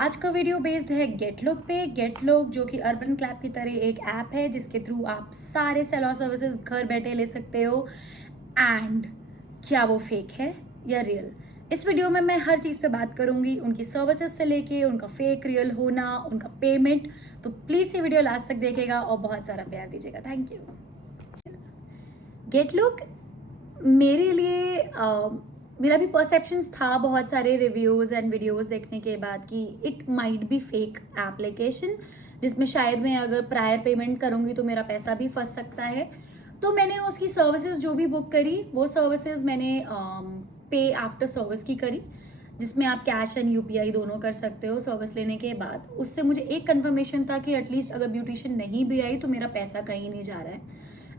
आज का video based है गेटलुक पे। गेटलुक जो कि अर्बन क्लैप की तरह एक ऐप है जिसके थ्रू आप सारे सेलर सर्विसेज घर बैठे ले सकते हो। एंड क्या वो फेक है या रियल, इस वीडियो में मैं हर चीज़ पे बात करूंगी, उनकी सर्विसेज से लेके उनका फेक रियल होना, उनका पेमेंट। तो प्लीज़ ये वीडियो लास्ट तक देखेगा और बहुत सारा प्यार दीजिएगा। Thank you. गेटलुक मेरे लिए मेरा भी परसेप्शंस था बहुत सारे रिव्यूज़ एंड वीडियोस देखने के बाद कि it might be fake application, जिसमें शायद मैं अगर प्रायर पेमेंट करूँगी तो मेरा पैसा भी फंस सकता है। तो मैंने उसकी सर्विसेज जो भी बुक करी वो सर्विसेज मैंने पे आफ्टर सर्विस की करी, जिसमें आप कैश एंड यूपीआई दोनों कर सकते हो सर्विस लेने के बाद। उससे मुझे एक कन्फर्मेशन था कि एटलीस्ट अगर ब्यूटिशियन नहीं भी आई तो मेरा पैसा कहीं नहीं जा रहा है।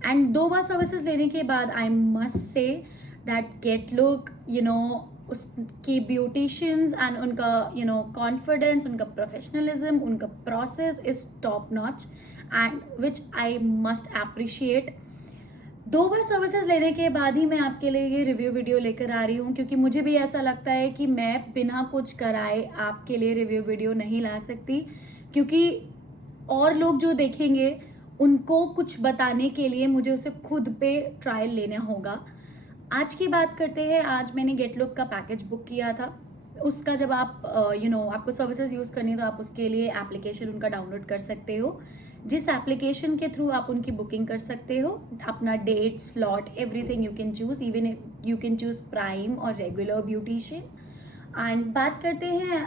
एंड 2 बार सर्विसेज लेने के बाद आई मस्ट से दैट गेटलुक उसकी ब्यूटिशियंस एंड उनका कॉन्फिडेंस, उनका प्रोफेशनलिज्म, उनका process is top notch and which I must appreciate. 2 bar services लेने के बाद ही मैं आपके लिए ये रिव्यू वीडियो लेकर आ रही हूँ, क्योंकि मुझे भी ऐसा लगता है कि मैं बिना कुछ कराए आपके लिए रिव्यू वीडियो नहीं ला सकती, क्योंकि और लोग जो देखेंगे उनको कुछ बताने के लिए मुझे उसे खुद पे ट्रायल लेना होगा। आज की बात करते हैं। आज मैंने गेटलुक का पैकेज बुक किया था। उसका जब आप आपको सर्विसेज यूज़ करनी है तो आप उसके लिए एप्लीकेशन उनका डाउनलोड कर सकते हो, जिस एप्लीकेशन के थ्रू आप उनकी बुकिंग कर सकते हो। अपना date, slot, everything you can choose, even you can choose prime और रेगुलर ब्यूटिशियन। एंड बात करते हैं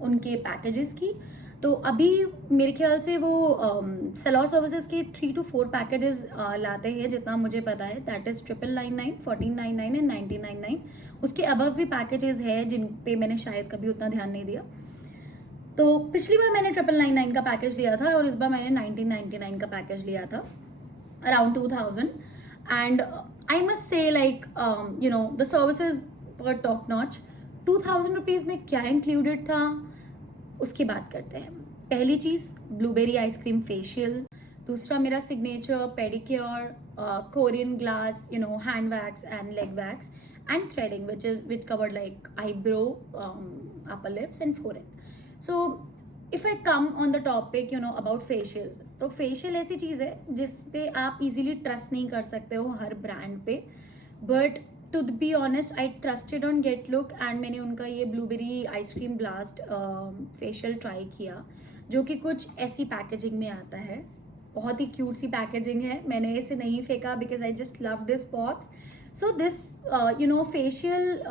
उनके पैकेजेस की। तो अभी मेरे ख्याल से वो सलॉर सर्विसेज के 3 to 4 पैकेजेस लाते हैं, जितना मुझे पता है। That is 999, 1499 and 1999। उसके अबव भी पैकेजेस है जिन पे मैंने शायद कभी उतना ध्यान नहीं दिया। तो पिछली बार मैंने 999 का पैकेज लिया था और इस बार मैंने 1999 का पैकेज लिया था, around 2000। And I must say like the services were top notch. 2000 rupees में क्या इंक्लूडेड था उसकी बात करते हैं। पहली चीज़ ब्लूबेरी आइसक्रीम फेशियल, दूसरा मेरा signature pedicure, Korean glass, hand wax and leg wax and threading which covered like eyebrow, upper lips and forehead. So if I come on the topic about facials, तो facial ऐसी चीज़ है जिस पे आप easily trust नहीं कर सकते हो हर ब्रांड पे, but to be honest I trusted on Getlook and मैंने उनका ये blueberry ice cream blast facial try किया, जो कि कुछ ऐसी पैकेजिंग में आता है। बहुत ही क्यूट सी पैकेजिंग है, मैंने इसे नहीं फेंका because I just love this box. So this facial,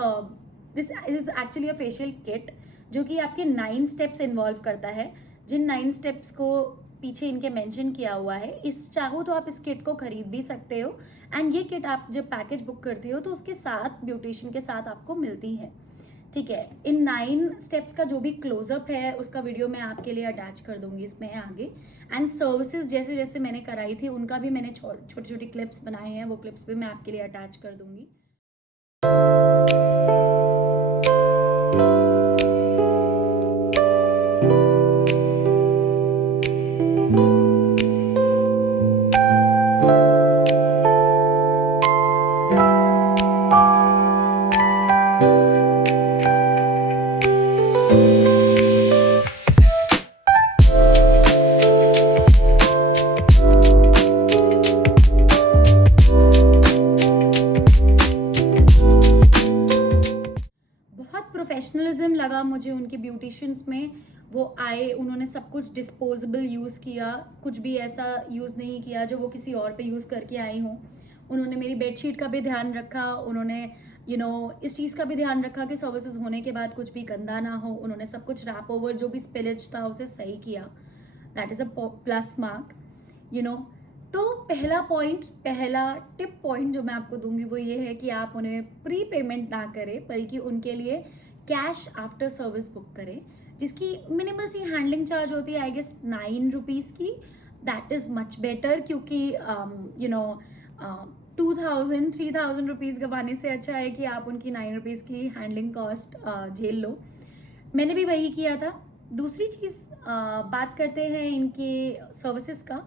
this is actually a facial kit जो कि आपके 9 स्टेप्स इन्वॉल्व करता है, जिन 9 स्टेप्स को पीछे इनके मेंशन किया हुआ है। इस चाहो तो आप इस किट को खरीद भी सकते हो। एंड ये किट आप जब पैकेज बुक करते हो तो उसके साथ ब्यूटिशियन के साथ आपको मिलती है, ठीक है। इन 9 स्टेप्स का जो भी क्लोजअप है उसका वीडियो मैं आपके लिए अटैच कर दूंगी इसमें आगे। एंड सर्विसेज जैसे जैसे मैंने कराई थी उनका भी मैंने छोटे छोटे क्लिप्स बनाए हैं, वो क्लिप्स भी मैं आपके लिए अटैच कर दूंगी। प्रोफेशनलिज्म लगा मुझे उनके ब्यूटिशियंस में। वो आए, उन्होंने सब कुछ डिस्पोजेबल यूज़ किया, कुछ भी ऐसा यूज़ नहीं किया जो वो किसी और पे यूज़ करके आई हों। उन्होंने मेरी बेडशीट का भी ध्यान रखा, उन्होंने इस चीज़ का भी ध्यान रखा कि सर्विसेज होने के बाद कुछ भी गंदा ना हो। उन्होंने सब कुछ रैप ओवर जो भी स्पिलेज था उसे सही किया। That is a plus mark. तो पहला टिप पॉइंट जो मैं आपको दूंगी वो ये है कि आप उन्हें प्री पेमेंट ना करें, बल्कि उनके लिए कैश आफ्टर सर्विस बुक करें, जिसकी मिनिमल सी हैंडलिंग चार्ज होती है, आई गेस 9 रुपीज़ की. दैट इज़ मच बेटर, क्योंकि 2,000 3,000 रुपीज़ गंवाने से अच्छा है कि आप उनकी 9 रुपीज़ की हैंडलिंग कॉस्ट झेल लो. मैंने भी वही किया था. दूसरी चीज़, बात करते हैं इनके सर्विसेज का.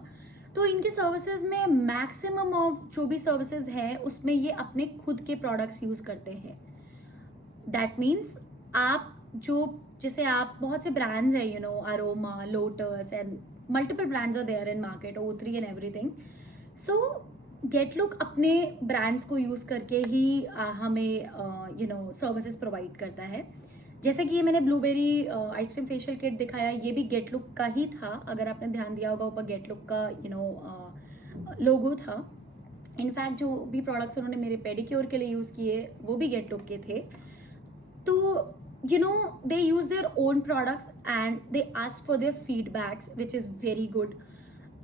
तो इनके सर्विसेज में मैक्सिमम ऑफ जो भी सर्विसेज हैं उसमें ये अपने खुद के प्रोडक्ट्स यूज़ करते हैं. दैट मीन्स आप जो, जैसे आप बहुत से ब्रांड्स हैं, Aroma, Lotus and multiple brands are there in market, O3 and everything. So Getlook अपने ब्रांड्स को यूज़ करके ही हमें सर्विसेज प्रोवाइड करता है. जैसे कि ये मैंने ब्लूबेरी आइसक्रीम फेशियल किट दिखाया, ये भी गेटलुक का ही था. अगर आपने ध्यान दिया होगा, ऊपर गेटलुक का लोगो था. इनफैक्ट जो भी प्रोडक्ट्स उन्होंने मेरे पेडिक्योर के लिए यूज़ किए वो भी गेटलुक के थे. तो they use their own products and they ask for their feedbacks, which is very good.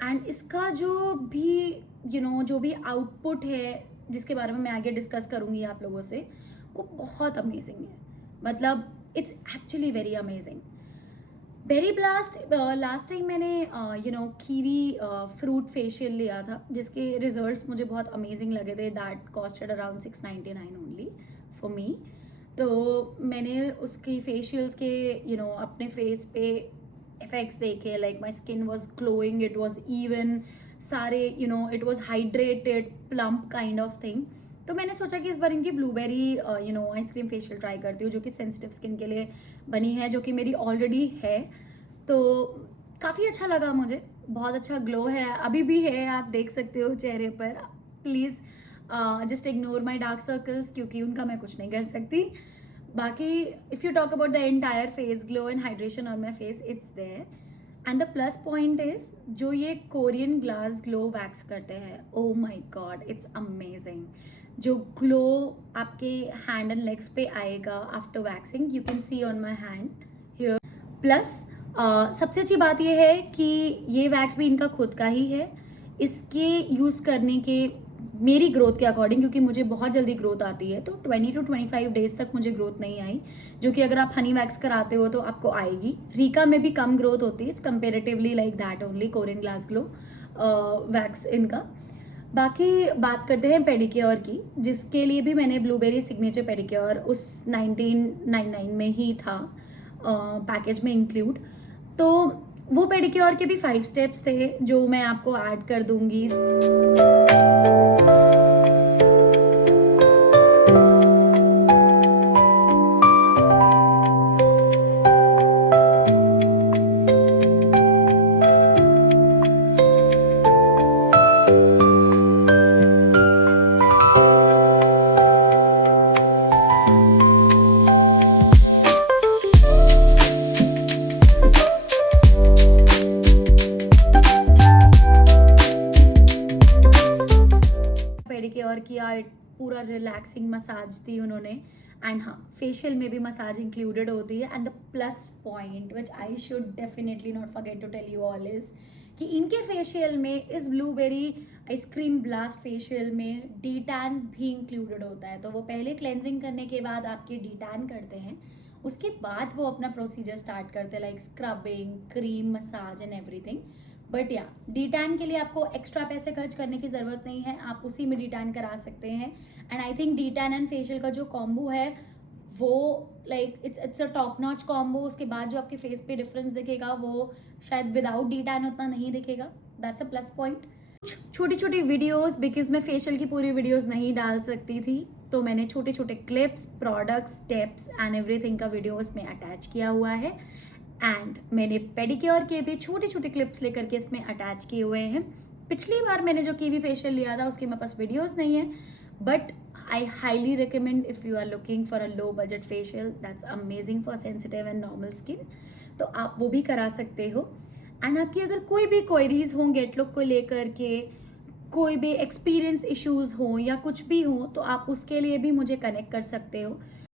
And इसका जो भी आउटपुट है, जिसके बारे में मैं आगे डिस्कस करूँगी आप लोगों से, वो बहुत अमेजिंग है. मतलब it's actually very amazing. Berry blast, last time मैंने कीवी फ्रूट फेशियल लिया था, जिसके रिजल्ट्स मुझे बहुत अमेजिंग लगे थे. That costed around 699 only for me. तो मैंने उसकी फेशियल्स के अपने फेस पे इफेक्ट्स देखे. Like my skin was glowing, it was even, सारे it was hydrated, plump kind of thing. तो मैंने सोचा कि इस बार इनकी ब्लूबेरी आइसक्रीम फेशियल ट्राई करती हूँ, जो कि सेंसिटिव स्किन के लिए बनी है, जो कि मेरी ऑलरेडी है. तो काफ़ी अच्छा लगा मुझे. बहुत अच्छा ग्लो है, अभी भी है, आप देख सकते हो चेहरे पर. Please just ignore my dark circles, क्योंकि उनका मैं कुछ नहीं कर सकती. बाकी if you talk about the entire face glow and hydration on my face, it's there. And the plus point is जो ये कोरियन ग्लास ग्लो वैक्स करते हैं, oh my god, it's amazing. जो ग्लो आपके हैंड एंड लेग्स पे आएगा after waxing, you can see on my hand here. Plus सबसे अच्छी बात यह है कि ये वैक्स भी इनका खुद का ही है. इसके यूज़ करने के मेरी ग्रोथ के अकॉर्डिंग, क्योंकि मुझे बहुत जल्दी ग्रोथ आती है, तो 20 to 25 डेज तक मुझे ग्रोथ नहीं आई, जो कि अगर आप हनी वैक्स कराते हो तो आपको आएगी. रीका में भी कम ग्रोथ होती है. It's comparatively like that only, Korean glass glow wax इनका. बाकी बात करते हैं पेडिक्योर की, जिसके लिए भी मैंने ब्लूबेरी सिग्नेचर पेडिक्योर उस 1999 में ही था पैकेज में इंक्लूड. तो वो पेडिक्योर के भी 5 स्टेप्स थे जो मैं आपको ऐड कर दूंगी. पेडिक्योर किया, पूरा रिलैक्सिंग मसाज दी उन्होंने. एंड हाँ, फेशियल में भी मसाज इंक्लूडेड होती है. And the plus point which I should definitely not forget to tell you all is कि इनके फेशियल में, इस ब्लूबेरी आइसक्रीम ब्लास्ट फेशियल में डी टैन भी इंक्लूडेड होता है. तो वो पहले क्लेंजिंग करने के बाद आपकी डी टैन करते हैं, उसके बाद वो अपना प्रोसीजर स्टार्ट करते हैं, like scrubbing, cream, massage and everything. But या, डी टैन के लिए आपको एक्स्ट्रा पैसे खर्च करने की ज़रूरत नहीं है, आप उसी में डी टैन करा सकते हैं. And I think D tan and facial का जो कॉम्बो है वो like it's a top notch combo. उसके बाद जो आपके फेस पे डिफरेंस दिखेगा वो शायद विदाउट डी टैन उतना नहीं दिखेगा. That's a plus point. छोटी छोटी वीडियोज़, बिकॉज मैं फेशियल की पूरी वीडियोज़ नहीं डाल सकती थी, तो मैंने छोटे छोटे clips, products, steps and everything का वीडियो इसमें अटैच किया हुआ है. एंड मैंने पेडिक्योर के भी छोटे छोटे क्लिप्स लेकर के इसमें अटैच किए हुए हैं. पिछली बार मैंने जो कीवी फेशियल लिया था उसके मेरे पास वीडियोस नहीं है, but I highly recommend if you are looking for a low budget facial that's amazing for sensitive and normal skin. तो आप वो भी करा सकते हो. एंड आपकी अगर कोई भी क्वेरीज हों गेटलुक को लेकर के, कोई भी एक्सपीरियंस इश्यूज़ हों या कुछ भी हो, तो आप उसके लिए भी मुझे कनेक्ट कर सकते हो.